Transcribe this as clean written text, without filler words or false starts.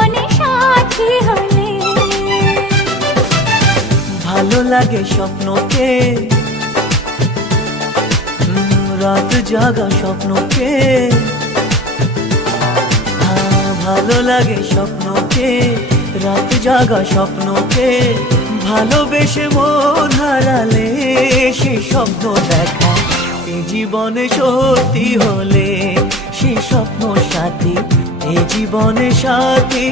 জীবনে সাথী হলে। ভালো লাগে স্বপ্নকে, রাত জাগা স্বপ্নকে। ভালো লাগে স্বপ্নকে, রাত জাগা স্বপ্নকে। ভালোবেসে মন হারালে সে স্বপ্ন দেখা এ জীবনে সত্যি হলে, সে স্বপ্ন সাথী এ জীবনে সাথী।